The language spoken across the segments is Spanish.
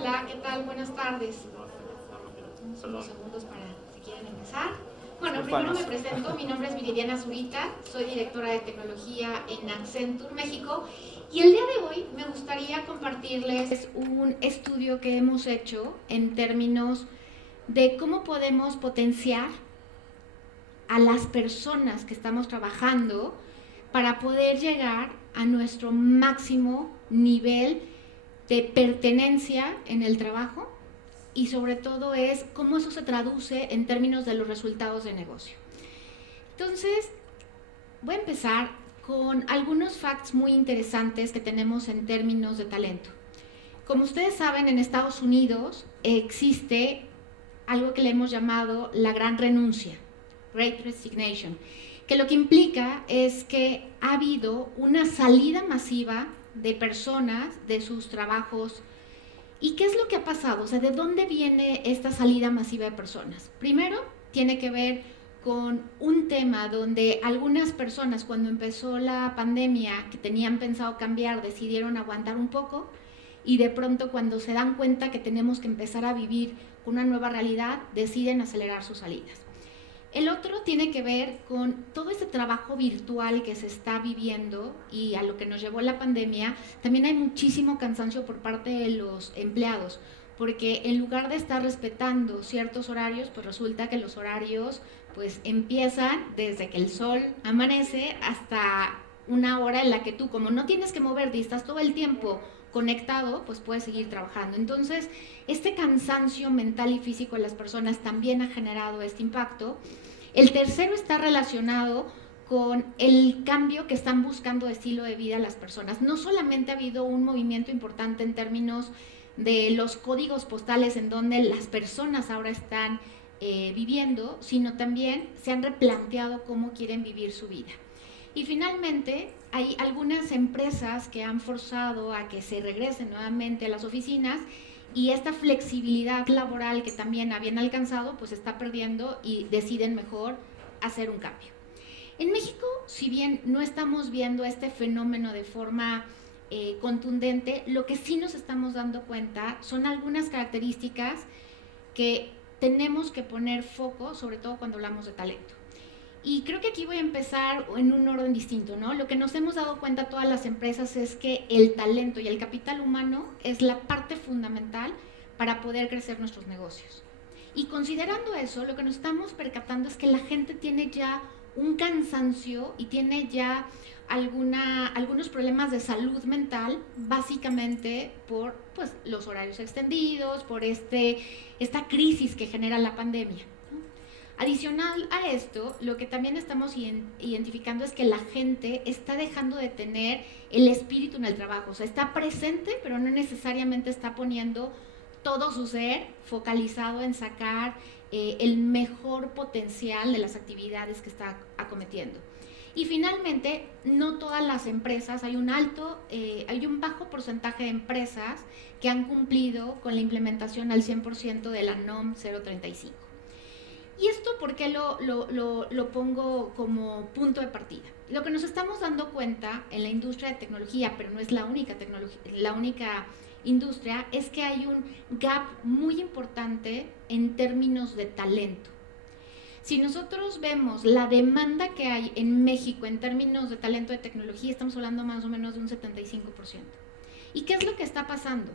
Hola, ¿qué tal? Buenas tardes. Tenemos unos segundos para si quieren empezar. Bueno, primero me presento, mi nombre es Viridiana Zurita, soy directora de tecnología en Accenture México y el día de hoy me gustaría compartirles un estudio que hemos hecho en términos de cómo podemos potenciar a las personas que estamos trabajando para poder llegar a nuestro máximo nivel de pertenencia en el trabajo y sobre todo es cómo eso se traduce en términos de los resultados de negocio. Entonces, voy a empezar con algunos facts muy interesantes que tenemos en términos de talento. Como ustedes saben, en Estados Unidos existe algo que le hemos llamado la gran renuncia, Great Resignation, que lo que implica es que ha habido una salida masiva de personas de sus trabajos. ¿Y qué es lo que ha pasado? O sea, ¿de dónde viene esta salida masiva de personas? Primero, tiene que ver con un tema donde algunas personas cuando empezó la pandemia que tenían pensado cambiar decidieron aguantar un poco y de pronto cuando se dan cuenta que tenemos que empezar a vivir con una nueva realidad deciden acelerar sus salidas. El otro tiene que ver con todo este trabajo virtual que se está viviendo y a lo que nos llevó la pandemia. También hay muchísimo cansancio por parte de los empleados, porque en lugar de estar respetando ciertos horarios, pues resulta que los horarios pues empiezan desde que el sol amanece hasta una hora en la que tú, como no tienes que moverte y estás todo el tiempo conectado, pues puedes seguir trabajando. Entonces, este cansancio mental y físico de las personas también ha generado este impacto. El tercero está relacionado con el cambio que están buscando de estilo de vida las personas. No solamente ha habido un movimiento importante en términos de los códigos postales en donde las personas ahora están viviendo, sino también se han replanteado cómo quieren vivir su vida. Y finalmente, hay algunas empresas que han forzado a que se regresen nuevamente a las oficinas y esta flexibilidad laboral que también habían alcanzado, pues está perdiendo y deciden mejor hacer un cambio. En México, si bien no estamos viendo este fenómeno de forma contundente, lo que sí nos estamos dando cuenta son algunas características que tenemos que poner foco, sobre todo cuando hablamos de talento. Y creo que aquí voy a empezar en un orden distinto, ¿no? Lo que nos hemos dado cuenta todas las empresas es que el talento y el capital humano es la parte fundamental para poder crecer nuestros negocios. Y considerando eso, lo que nos estamos percatando es que la gente tiene ya un cansancio y tiene ya algunos problemas de salud mental, básicamente por pues, los horarios extendidos, por esta crisis que genera la pandemia. Adicional a esto, lo que también estamos identificando es que la gente está dejando de tener el espíritu en el trabajo, o sea, está presente, pero no necesariamente está poniendo todo su ser focalizado en sacar el mejor potencial de las actividades que está acometiendo. Y finalmente, no todas las empresas, hay un bajo porcentaje de empresas que han cumplido con la implementación al 100% de la NOM 035. ¿Y esto por qué lo pongo como punto de partida? Lo que nos estamos dando cuenta en la industria de tecnología, pero no es la única industria, es que hay un gap muy importante en términos de talento. Si nosotros vemos la demanda que hay en México en términos de talento de tecnología, estamos hablando más o menos de un 75%. ¿Y qué es lo que está pasando?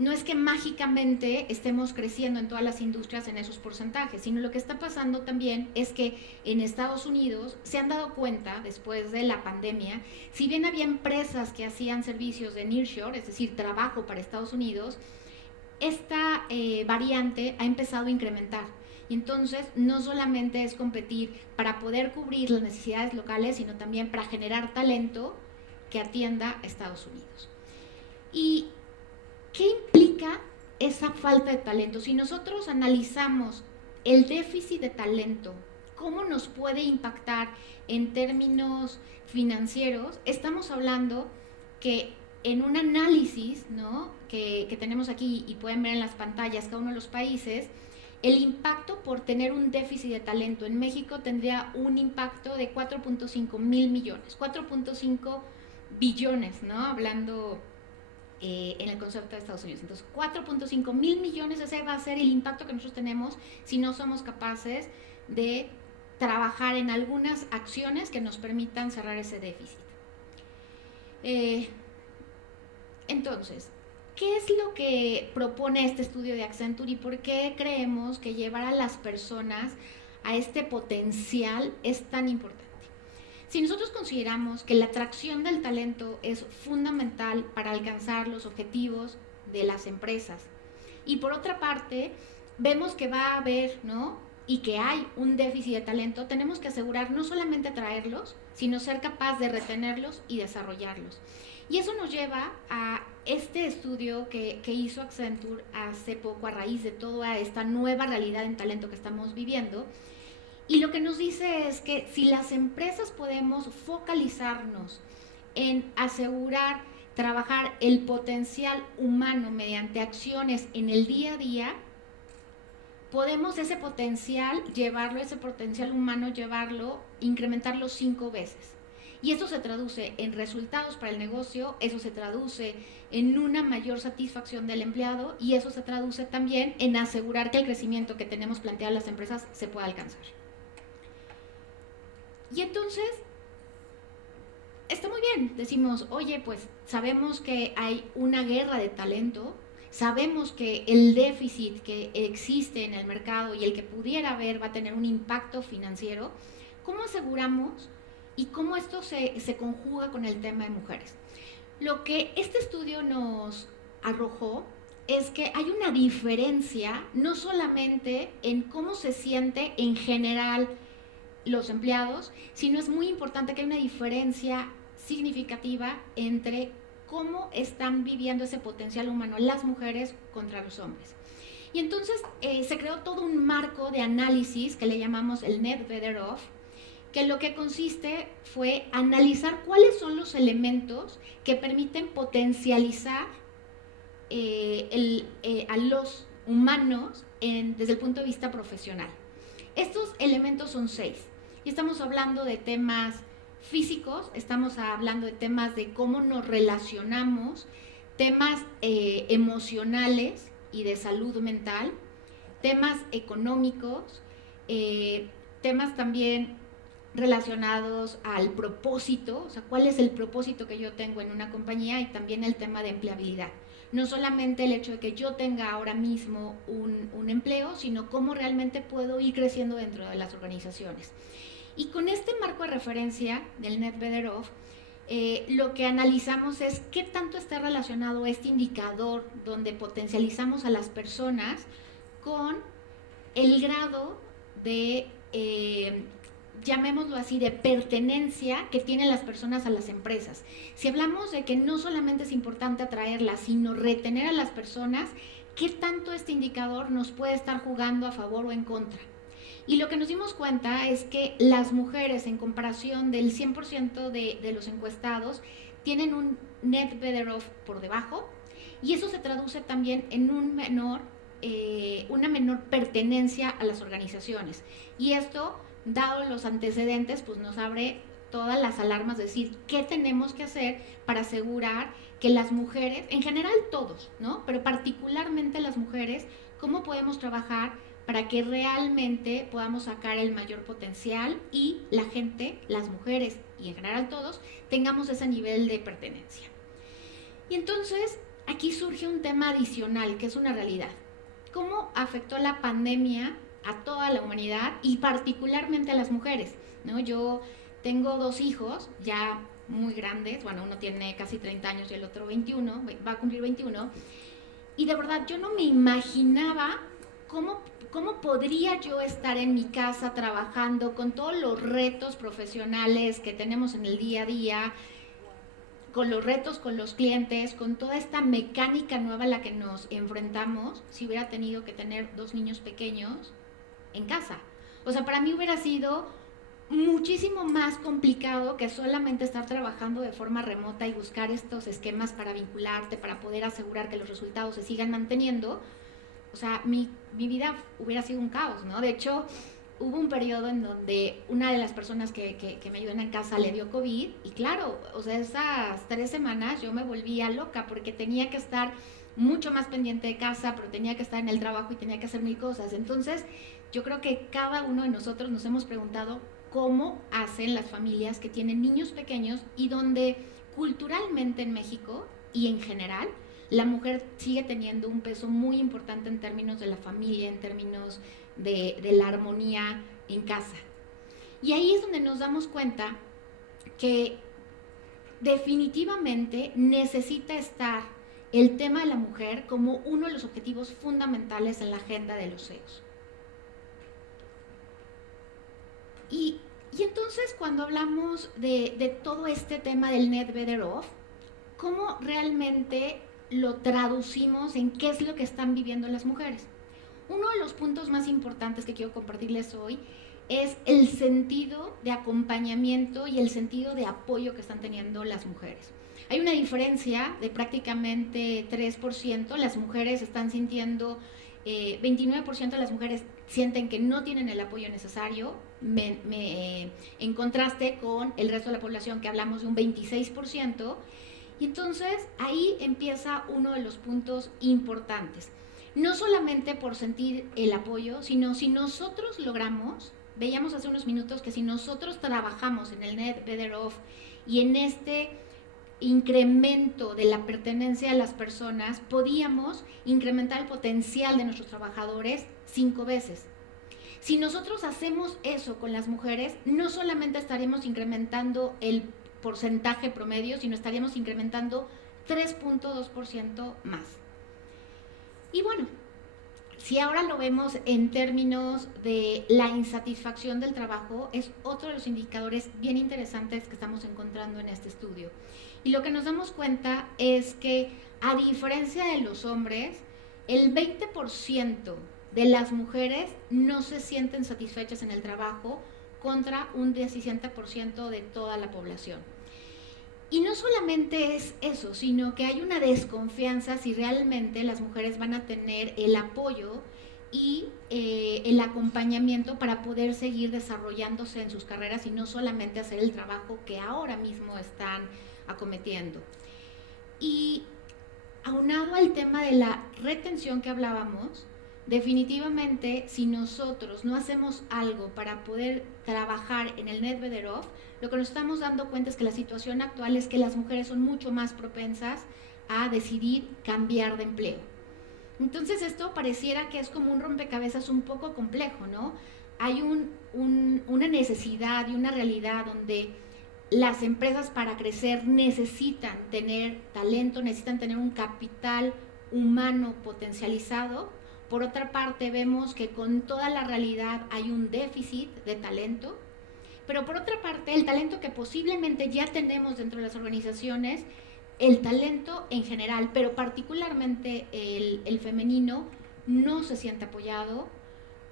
No es que mágicamente estemos creciendo en todas las industrias en esos porcentajes, sino lo que está pasando también es que en Estados Unidos se han dado cuenta, después de la pandemia, si bien había empresas que hacían servicios de nearshore, es decir, trabajo para Estados Unidos, esta variante ha empezado a incrementar. Y entonces no solamente es competir para poder cubrir las necesidades locales, sino también para generar talento que atienda a Estados Unidos. Y ¿qué implica esa falta de talento? Si nosotros analizamos el déficit de talento, cómo nos puede impactar en términos financieros, estamos hablando que en un análisis, ¿no?, que tenemos aquí y pueden ver en las pantallas cada uno de los países, el impacto por tener un déficit de talento en México tendría un impacto de 4.5 mil millones, 4.5 billones, ¿no?, hablando en el concepto de Estados Unidos. Entonces, 4.5 mil millones, ese va a ser el impacto que nosotros tenemos si no somos capaces de trabajar en algunas acciones que nos permitan cerrar ese déficit. Entonces, ¿qué es lo que propone este estudio de Accenture y por qué creemos que llevar a las personas a este potencial es tan importante? Si nosotros consideramos que la atracción del talento es fundamental para alcanzar los objetivos de las empresas, y por otra parte, vemos que va a haber, ¿no?, y que hay un déficit de talento, tenemos que asegurar no solamente atraerlos, sino ser capaz de retenerlos y desarrollarlos. Y eso nos lleva a este estudio que hizo Accenture hace poco a raíz de toda esta nueva realidad en talento que estamos viviendo. Y lo que nos dice es que si las empresas podemos focalizarnos en asegurar, trabajar el potencial humano mediante acciones en el día a día, podemos ese potencial humano llevarlo, incrementarlo 5 veces. Y eso se traduce en resultados para el negocio, eso se traduce en una mayor satisfacción del empleado y eso se traduce también en asegurar que el crecimiento que tenemos planteado en las empresas se pueda alcanzar. Y entonces, está muy bien, decimos, oye, pues sabemos que hay una guerra de talento, sabemos que el déficit que existe en el mercado y el que pudiera haber va a tener un impacto financiero. ¿Cómo aseguramos y cómo esto se conjuga con el tema de mujeres? Lo que este estudio nos arrojó es que hay una diferencia no solamente en cómo se siente en general los empleados, sino es muy importante que hay una diferencia significativa entre cómo están viviendo ese potencial humano las mujeres contra los hombres. Y entonces se creó todo un marco de análisis que le llamamos el Net Better Off, que lo que consiste fue analizar cuáles son los elementos que permiten potencializar a los humanos desde el punto de vista profesional. Estos elementos son 6 y estamos hablando de temas físicos, estamos hablando de temas de cómo nos relacionamos, temas emocionales y de salud mental, temas económicos, temas también relacionados al propósito, o sea, cuál es el propósito que yo tengo en una compañía y también el tema de empleabilidad. No solamente el hecho de que yo tenga ahora mismo un empleo, sino cómo realmente puedo ir creciendo dentro de las organizaciones. Y con este marco de referencia del Net Better Off, lo que analizamos es qué tanto está relacionado este indicador donde potencializamos a las personas con el grado de, llamémoslo así, de pertenencia que tienen las personas a las empresas. Si hablamos de que no solamente es importante atraerlas, sino retener a las personas, ¿qué tanto este indicador nos puede estar jugando a favor o en contra? Y lo que nos dimos cuenta es que las mujeres, en comparación del 100% de los encuestados, tienen un Net Better Off por debajo, y eso se traduce también en una menor pertenencia a las organizaciones. Y esto, dado los antecedentes, pues nos abre todas las alarmas, decir, ¿qué tenemos que hacer para asegurar que las mujeres, en general todos, ¿no?, pero particularmente las mujeres, cómo podemos trabajar para que realmente podamos sacar el mayor potencial y la gente, las mujeres y en general todos, tengamos ese nivel de pertenencia? Y entonces, aquí surge un tema adicional, que es una realidad. ¿Cómo afectó la pandemia a toda la humanidad y particularmente a las mujeres? ¿No? Yo tengo 2 hijos ya muy grandes, bueno, uno tiene casi 30 años y el otro 21, va a cumplir 21, y de verdad yo no me imaginaba ¿Cómo podría yo estar en mi casa trabajando con todos los retos profesionales que tenemos en el día a día, con los retos con los clientes, con toda esta mecánica nueva a la que nos enfrentamos, si hubiera tenido que tener 2 niños pequeños en casa? O sea, para mí hubiera sido muchísimo más complicado que solamente estar trabajando de forma remota y buscar estos esquemas para vincularte, para poder asegurar que los resultados se sigan manteniendo. O sea, mi vida hubiera sido un caos, ¿no? De hecho, hubo un periodo en donde una de las personas que me ayudan en casa le dio COVID y claro, o sea, esas 3 semanas yo me volvía loca porque tenía que estar mucho más pendiente de casa, pero tenía que estar en el trabajo y tenía que hacer mil cosas. Entonces, yo creo que cada uno de nosotros nos hemos preguntado cómo hacen las familias que tienen niños pequeños y donde culturalmente en México y en general la mujer sigue teniendo un peso muy importante en términos de la familia, en términos de la armonía en casa. Y ahí es donde nos damos cuenta que definitivamente necesita estar el tema de la mujer como uno de los objetivos fundamentales en la agenda de los CEOs. Y entonces cuando hablamos de todo este tema del Net Better Off, ¿cómo realmente lo traducimos en qué es lo que están viviendo las mujeres? Uno de los puntos más importantes que quiero compartirles hoy es el sentido de acompañamiento y el sentido de apoyo que están teniendo las mujeres. Hay una diferencia de prácticamente 3%, las mujeres están sintiendo, 29% de las mujeres sienten que no tienen el apoyo necesario, en contraste con el resto de la población que hablamos de un 26%, y entonces ahí empieza uno de los puntos importantes. No solamente por sentir el apoyo, sino si nosotros logramos, veíamos hace unos minutos que si nosotros trabajamos en el Net Better Off y en este incremento de la pertenencia de las personas, podíamos incrementar el potencial de nuestros trabajadores 5 veces. Si nosotros hacemos eso con las mujeres, no solamente estaremos incrementando el porcentaje promedio, sino estaríamos incrementando 3.2% más. Y bueno, si ahora lo vemos en términos de la insatisfacción del trabajo, es otro de los indicadores bien interesantes que estamos encontrando en este estudio. Y lo que nos damos cuenta es que, a diferencia de los hombres, el 20% de las mujeres no se sienten satisfechas en el trabajo contra un 17% de toda la población. Y no solamente es eso, sino que hay una desconfianza si realmente las mujeres van a tener el apoyo y el acompañamiento para poder seguir desarrollándose en sus carreras y no solamente hacer el trabajo que ahora mismo están acometiendo. Y aunado al tema de la retención que hablábamos, definitivamente si nosotros no hacemos algo para poder trabajar en el Net Better Off, lo que nos estamos dando cuenta es que la situación actual es que las mujeres son mucho más propensas a decidir cambiar de empleo. Entonces esto pareciera que es como un rompecabezas un poco complejo, ¿no? Hay una necesidad y una realidad donde las empresas para crecer necesitan tener talento, necesitan tener un capital humano potencializado. Por otra parte, vemos que con toda la realidad hay un déficit de talento, pero por otra parte, el talento que posiblemente ya tenemos dentro de las organizaciones, el talento en general, pero particularmente el femenino, no se siente apoyado,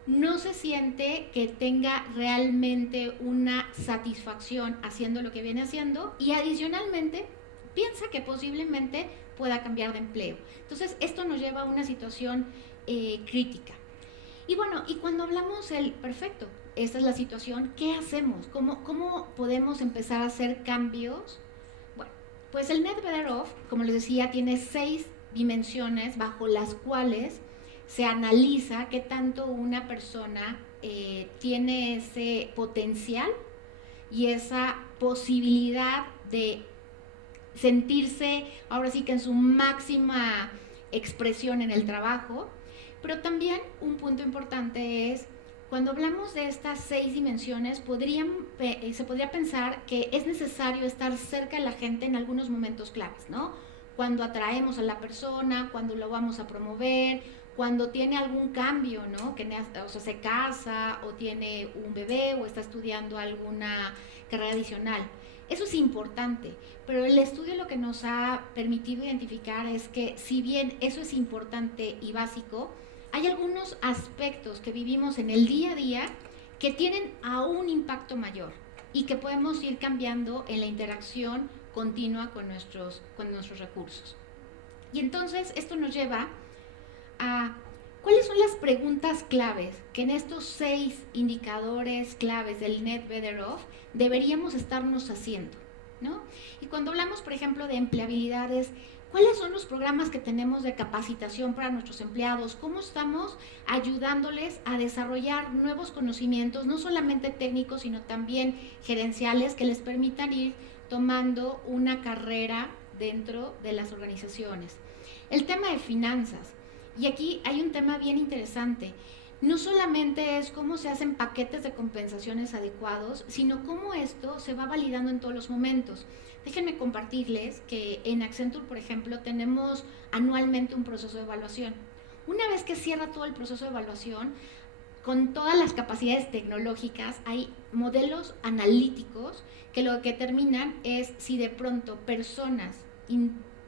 no se siente que tenga realmente una satisfacción haciendo lo que viene haciendo y adicionalmente piensa que posiblemente pueda cambiar de empleo. Entonces, esto nos lleva a una situación crítica. Y bueno, y cuando hablamos perfecto, esta es la situación, ¿qué hacemos? ¿Cómo podemos empezar a hacer cambios? Bueno, pues el Net Better Off, como les decía, tiene 6 dimensiones bajo las cuales se analiza qué tanto una persona tiene ese potencial y esa posibilidad de sentirse ahora sí que en su máxima expresión en el trabajo. Pero también un punto importante es, cuando hablamos de estas 6 dimensiones, se podría pensar que es necesario estar cerca de la gente en algunos momentos claves, ¿no? Cuando atraemos a la persona, cuando lo vamos a promover, cuando tiene algún cambio, ¿no? O sea, se casa o tiene un bebé o está estudiando alguna carrera adicional. Eso es importante, pero el estudio lo que nos ha permitido identificar es que si bien eso es importante y básico, hay algunos aspectos que vivimos en el día a día que tienen aún impacto mayor y que podemos ir cambiando en la interacción continua con nuestros recursos. Y entonces esto nos lleva a cuáles son las preguntas claves que en estos 6 indicadores claves del Net Better Off deberíamos estarnos haciendo, ¿no? Y cuando hablamos, por ejemplo, de empleabilidades, ¿cuáles son los programas que tenemos de capacitación para nuestros empleados? ¿Cómo estamos ayudándoles a desarrollar nuevos conocimientos, no solamente técnicos, sino también gerenciales, que les permitan ir tomando una carrera dentro de las organizaciones? El tema de finanzas. Y aquí hay un tema bien interesante. No solamente es cómo se hacen paquetes de compensaciones adecuados, sino cómo esto se va validando en todos los momentos. Déjenme compartirles que en Accenture, por ejemplo, tenemos anualmente un proceso de evaluación. Una vez que cierra todo el proceso de evaluación, con todas las capacidades tecnológicas, hay modelos analíticos que lo que determinan es si de pronto personas,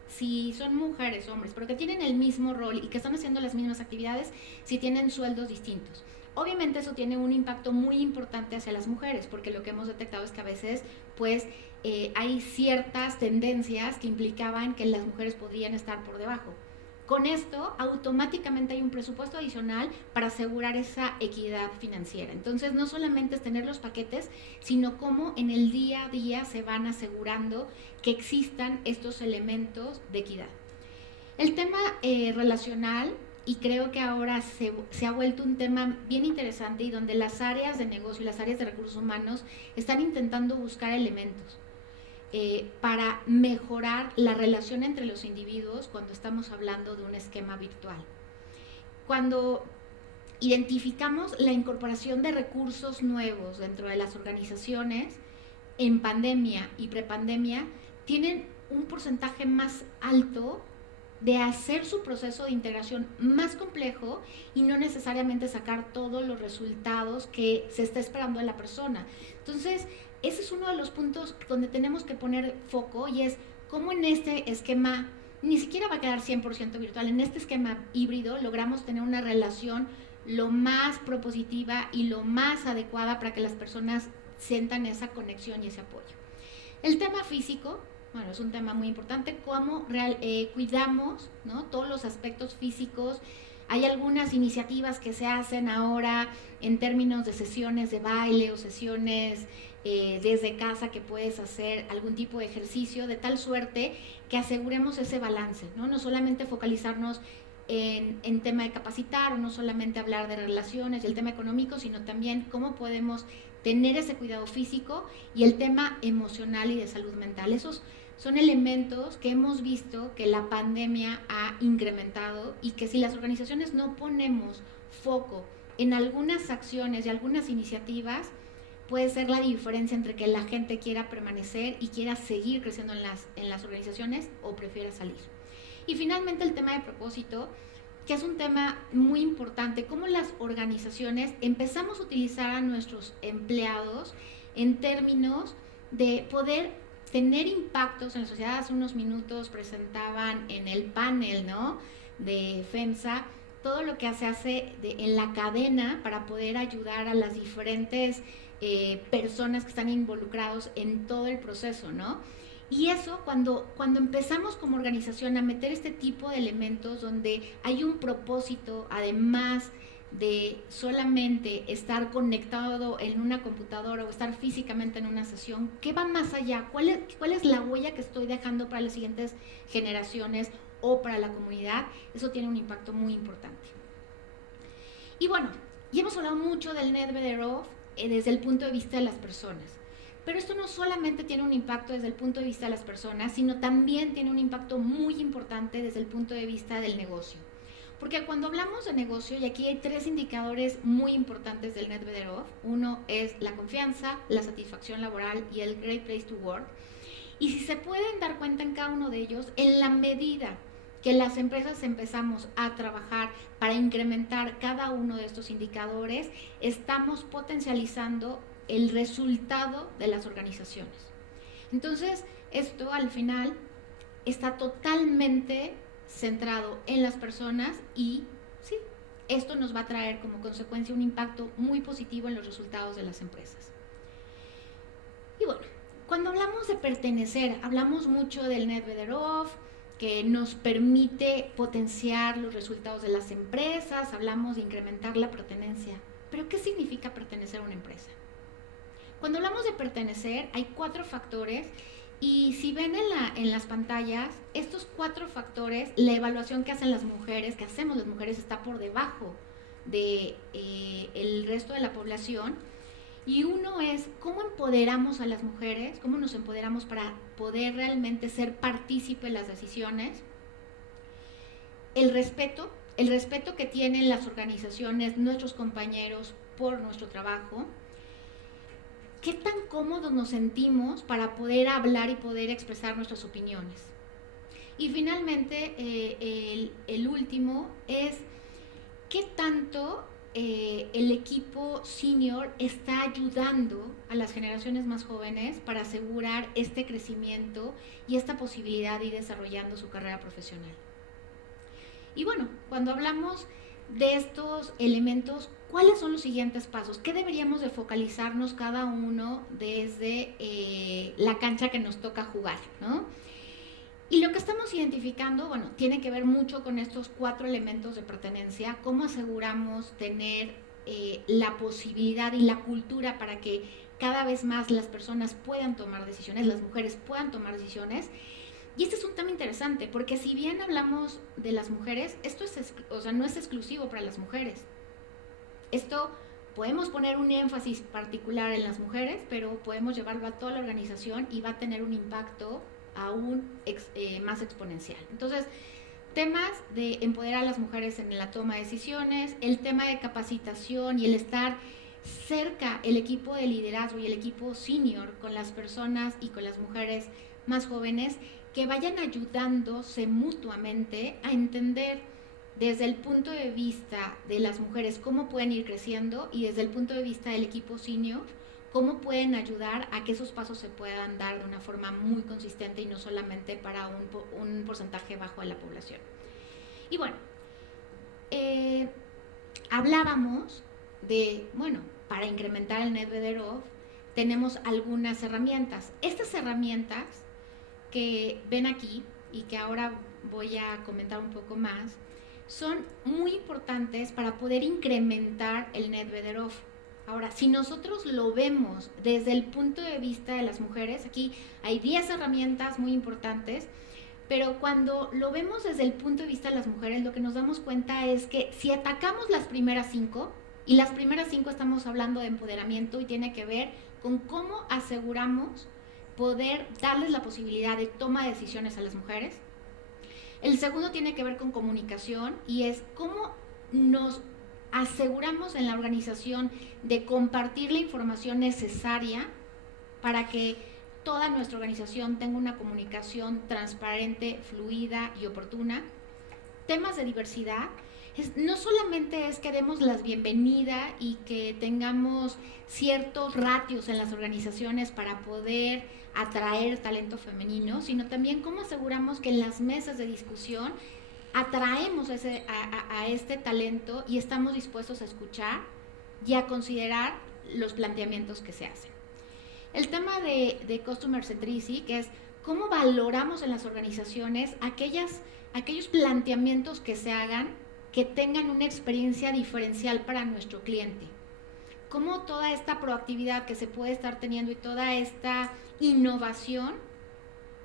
si son mujeres o hombres, pero que tienen el mismo rol y que están haciendo las mismas actividades, si tienen sueldos distintos. Obviamente eso tiene un impacto muy importante hacia las mujeres, porque lo que hemos detectado es que a veces pues hay ciertas tendencias que implicaban que las mujeres podrían estar por debajo. Con esto, automáticamente hay un presupuesto adicional para asegurar esa equidad financiera. Entonces, no solamente es tener los paquetes, sino cómo en el día a día se van asegurando que existan estos elementos de equidad. El tema relacional, y creo que ahora se ha vuelto un tema bien interesante y donde las áreas de negocio y las áreas de recursos humanos están intentando buscar elementos para mejorar la relación entre los individuos cuando estamos hablando de un esquema virtual. Cuando identificamos la incorporación de recursos nuevos dentro de las organizaciones, en pandemia y prepandemia, tienen un porcentaje más alto de hacer su proceso de integración más complejo y no necesariamente sacar todos los resultados que se está esperando de la persona. Entonces, ese es uno de los puntos donde tenemos que poner foco, y es cómo en este esquema, ni siquiera va a quedar 100% virtual, en este esquema híbrido logramos tener una relación lo más propositiva y lo más adecuada para que las personas sientan esa conexión y ese apoyo. El tema físico, bueno, es un tema muy importante, cómo cuidamos, ¿no?, todos los aspectos físicos. Hay algunas iniciativas que se hacen ahora en términos de sesiones de baile o sesiones desde casa, que puedes hacer algún tipo de ejercicio de tal suerte que aseguremos ese balance, ¿no? No solamente focalizarnos en tema de capacitar, o no solamente hablar de relaciones y el tema económico, sino también cómo podemos tener ese cuidado físico y el tema emocional y de salud mental. Esos son elementos que hemos visto que la pandemia ha incrementado, y que si las organizaciones no ponemos foco en algunas acciones y algunas iniciativas, puede ser la diferencia entre que la gente quiera permanecer y quiera seguir creciendo en las organizaciones o prefiera salir. Y finalmente el tema de propósito, que es un tema muy importante, cómo las organizaciones empezamos a utilizar a nuestros empleados en términos de poder tener impactos en la sociedad. Hace unos minutos presentaban en el panel, ¿no?, de FEMSA, todo lo que se hace en la cadena para poder ayudar a las diferentes personas que están involucrados en todo el proceso, ¿no? Y eso, cuando empezamos como organización a meter este tipo de elementos donde hay un propósito, además de solamente estar conectado en una computadora o estar físicamente en una sesión, ¿qué va más allá? ¿Cuál es la huella que estoy dejando para las siguientes generaciones o para la comunidad? Eso tiene un impacto muy importante. Y bueno, ya hemos hablado mucho del Net Better Off desde el punto de vista de las personas. Pero esto no solamente tiene un impacto desde el punto de vista de las personas, sino también tiene un impacto muy importante desde el punto de vista del negocio. Porque cuando hablamos de negocio, y aquí hay 3 indicadores muy importantes del Net Better Off, uno es la confianza, la satisfacción laboral y el Great Place to Work. Y si se pueden dar cuenta en cada uno de ellos, en la medida que las empresas empezamos a trabajar para incrementar cada uno de estos indicadores, estamos potencializando el resultado de las organizaciones. Entonces, esto al final está totalmente centrado en las personas, y sí, esto nos va a traer como consecuencia un impacto muy positivo en los resultados de las empresas. Y bueno, cuando hablamos de pertenecer, hablamos mucho del Net Better Off, que nos permite potenciar los resultados de las empresas, hablamos de incrementar la pertenencia. Pero ¿qué significa pertenecer a una empresa? Cuando hablamos de pertenecer, hay 4 factores y si ven en las pantallas, estos 4 factores, la evaluación que hacen las mujeres, que hacemos las mujeres, está por debajo de el resto de la población. Y uno es cómo empoderamos a las mujeres, cómo nos empoderamos para poder realmente ser partícipe de las decisiones. El respeto que tienen las organizaciones, nuestros compañeros por nuestro trabajo. ¿Qué tan cómodos nos sentimos para poder hablar y poder expresar nuestras opiniones? Y finalmente, el último es qué tanto el equipo senior está ayudando a las generaciones más jóvenes para asegurar este crecimiento y esta posibilidad de ir desarrollando su carrera profesional. Y bueno, cuando hablamos de estos elementos, ¿cuáles son los siguientes pasos? ¿Qué deberíamos de focalizarnos cada uno desde la cancha que nos toca jugar, ¿no? Y lo que estamos identificando, bueno, tiene que ver mucho con estos 4 elementos de pertenencia, cómo aseguramos tener la posibilidad y la cultura para que cada vez más las personas puedan tomar decisiones, las mujeres puedan tomar decisiones. Y este es un tema interesante, porque si bien hablamos de las mujeres, esto no es exclusivo para las mujeres. Esto podemos poner un énfasis particular en las mujeres, pero podemos llevarlo a toda la organización y va a tener un impacto aún más exponencial. Entonces, temas de empoderar a las mujeres en la toma de decisiones, el tema de capacitación y el estar cerca, el equipo de liderazgo y el equipo senior con las personas y con las mujeres más jóvenes, que vayan ayudándose mutuamente a entender desde el punto de vista de las mujeres cómo pueden ir creciendo y desde el punto de vista del equipo senior cómo pueden ayudar a que esos pasos se puedan dar de una forma muy consistente y no solamente para un porcentaje bajo de la población. Y bueno, hablábamos de, bueno, para incrementar el Net Better Off tenemos algunas herramientas. Estas herramientas que ven aquí y que ahora voy a comentar un poco más, son muy importantes para poder incrementar el Net Better Off. Ahora, si nosotros lo vemos desde el punto de vista de las mujeres, aquí hay 10 herramientas muy importantes, pero cuando lo vemos desde el punto de vista de las mujeres, lo que nos damos cuenta es que si atacamos las primeras 5, y las primeras 5 estamos hablando de empoderamiento y tiene que ver con cómo aseguramos poder darles la posibilidad de toma de decisiones a las mujeres. El segundo tiene que ver con comunicación y es cómo nos aseguramos en la organización de compartir la información necesaria para que toda nuestra organización tenga una comunicación transparente, fluida y oportuna. Temas de diversidad, no solamente es que demos la bienvenida y que tengamos ciertos ratios en las organizaciones para poder atraer talento femenino, sino también cómo aseguramos que en las mesas de discusión atraemos a este talento y estamos dispuestos a escuchar y a considerar los planteamientos que se hacen. El tema de Customer Centricity, que es cómo valoramos en las organizaciones aquellos planteamientos que se hagan que tengan una experiencia diferencial para nuestro cliente. Cómo toda esta proactividad que se puede estar teniendo y toda esta innovación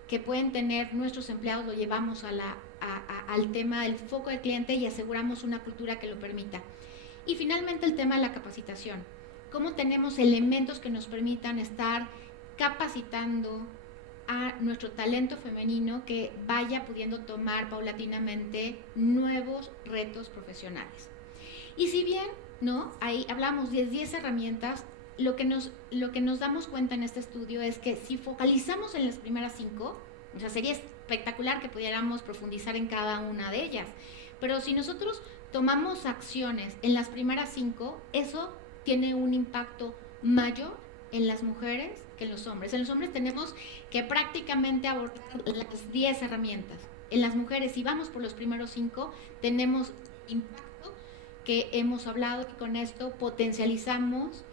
que pueden tener nuestros empleados lo llevamos al tema del foco del cliente y aseguramos una cultura que lo permita. Y finalmente el tema de la capacitación. Cómo tenemos elementos que nos permitan estar capacitando a nuestro talento femenino que vaya pudiendo tomar paulatinamente nuevos retos profesionales. Y si bien, ¿no? Ahí hablamos de 10 herramientas, lo que nos damos cuenta en este estudio es que si focalizamos en las primeras 5, o sea, sería espectacular que pudiéramos profundizar en cada una de ellas, pero si nosotros tomamos acciones en las primeras 5, eso tiene un impacto mayor en las mujeres que en los hombres. En los hombres tenemos que prácticamente abordar las 10 herramientas. En las mujeres, si vamos por los primeros 5, tenemos impacto que hemos hablado y con esto potencializamos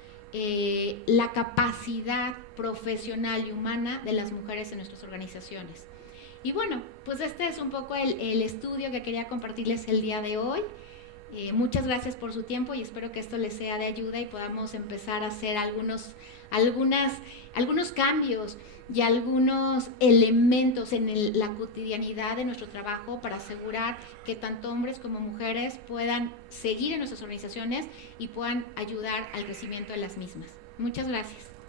la capacidad profesional y humana de las mujeres en nuestras organizaciones. Y bueno, pues este es un poco el estudio que quería compartirles el día de hoy. Muchas gracias por su tiempo y espero que esto les sea de ayuda y podamos empezar a hacer algunos cambios y algunos elementos en la cotidianidad de nuestro trabajo para asegurar que tanto hombres como mujeres puedan seguir en nuestras organizaciones y puedan ayudar al crecimiento de las mismas. Muchas gracias.